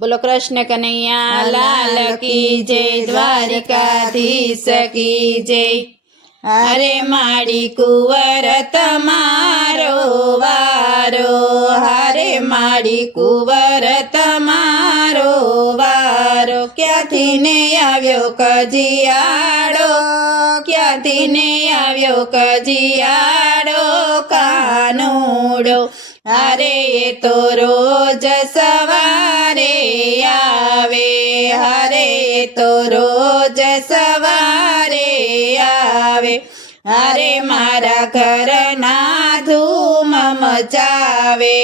बोलो कृष्ण कन्हैया लाल की जय, द्वारिकाधीश की जय। अरे माड़ी कुंवर तमारो वारो, हरे माड़ी कुंवर तमारो वारो। क्यांथी ने आव्यो कजियाड़ो, क्यांथी ने आव्यो कजियाड़ो कानूड़ो। अरे ये तो रोज सवारे आवे, हरे ये तो रोज सवारे आवे। हरे मारा घर ना धूम मचावे,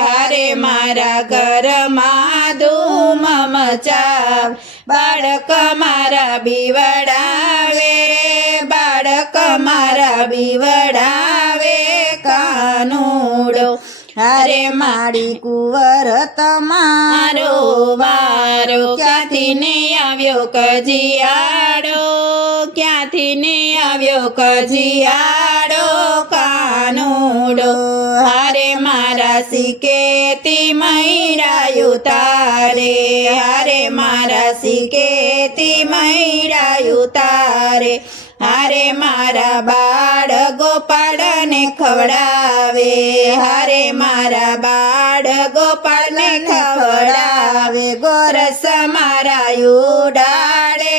हरे मारा घर मा धूम मचावे। बाळक मारा बीवड़ावे, बाळक मारा बीवड़ावे कानूड़ो। हरे माड़ी कुंवर तमारो वारो, क्यांथी ने आव्यो कजियाड़ो, क्यांथी ने आव्यो कजियाड़ो कानूड़ो। हरे मारा सिकेती मैरायु तारे, हरे मारा सिकेती मैरायु तारे। हरे मारा बाळ गोपाळ ने खवड़ावे, हरे मारा बाळ गोपाळ ने खवड़ावे। गोरस मारा उडाड़े,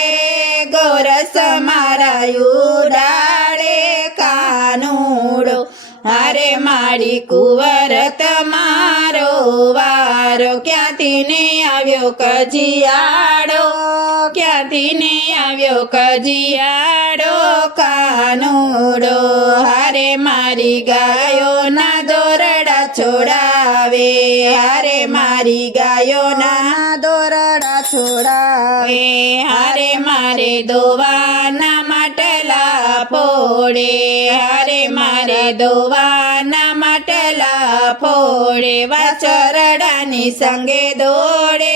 गोरस मारा उडाड़े कानूड़ो। हरे माड़ी कुंवर तमारो वारो, क्यांथी ने आव्यो कजियाड़ो, क्यांथी ने आव्यो कजियाड़ो कानूड़ो। हरे मारी गायो ना दोरड़ा छोड़ावे, हरे मारी गायो ना दोरड़ा छोड़ावे। हरे मारे दोवाना માટલા फोड़े, हरे मारे दोवाना માટલા फोड़े। वाछरडानी संगे दौड़े,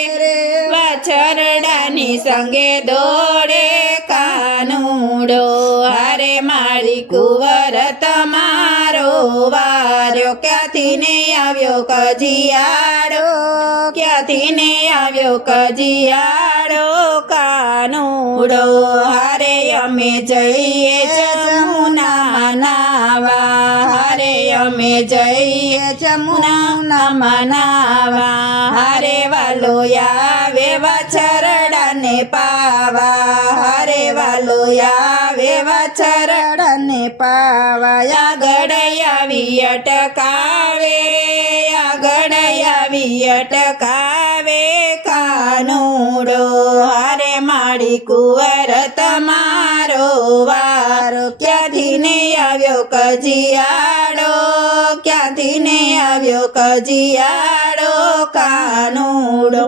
वाछरडानी संगे दौड़े कानूड़ो। हरे माड़ी कुंवर तमारो वारो, क्यांथी ने आव्यो कजियाड़ो, क्यांथी ने आव्यो कजियाड़ो कानूड़ो। हरे अमे जईए जमुना मनावा, हरे अमे जईए जमुना मनावा। हरे वालो आवे वाछरड़ा ने पावा, हरे वालो आवे वाछरड़ा ने पावा। आगळ आवी अटकावे, आगळ आवी अटकावे कानूड़ो। हरे माड़ी कुंवर तमारो वारो, क्यांथी ने आव्यो कजियाड़ो, क्यांथी ने आव्यो कजियाड़ो कानूड़ो।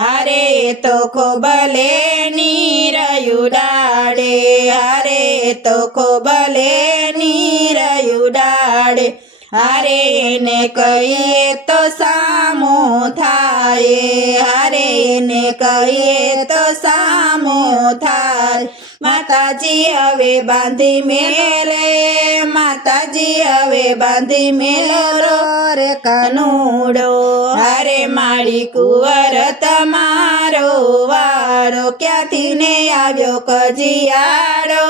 हरे तो खोबले नीर उडाड़े, हरे तो खोबले नीर उडाड़े। हरे ने कहिए तो सामो थाए, हरे ने कहिए तो सामो थाए। माताजी हवे बांधी मेले, माताजी हवे बांधी मेलो रे कानूड़ो। हरे माड़ी कुंवर तमारो वारो, क्यांथी ने आव्यो कजियाड़ो,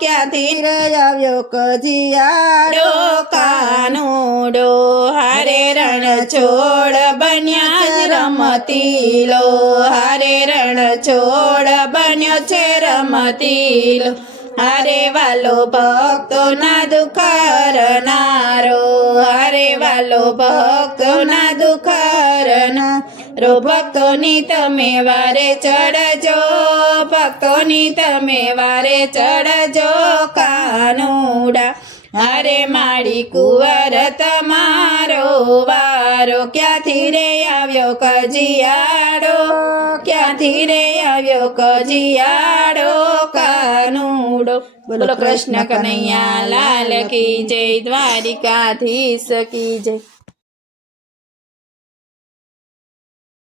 क्यांथी ने आव्यो कजियाड़ो कानूड़ो। हरे रण छोड़ बन्या रमतीलो, हरे रण छोड़ बन्यो छे रमतीलो। हरे वालो भक्तो ना दुख हरनारो, हरे वालो भक्तो ना दुख हरनारो। भक्तोनी तमे वारे चढ़जो, भक्तोनी तमे वारे चढ़जो कानूड़ा। हरे माड़ी कुंवर तमारो वारो, क्यांथी रे आव्यो कजियाड़ो, क्यांथी रे आव्यो कजियाड़ो कानूड़ो। बोलो कृष्ण कन्हैया लाल की जय, द्वारिकाधीश की जय।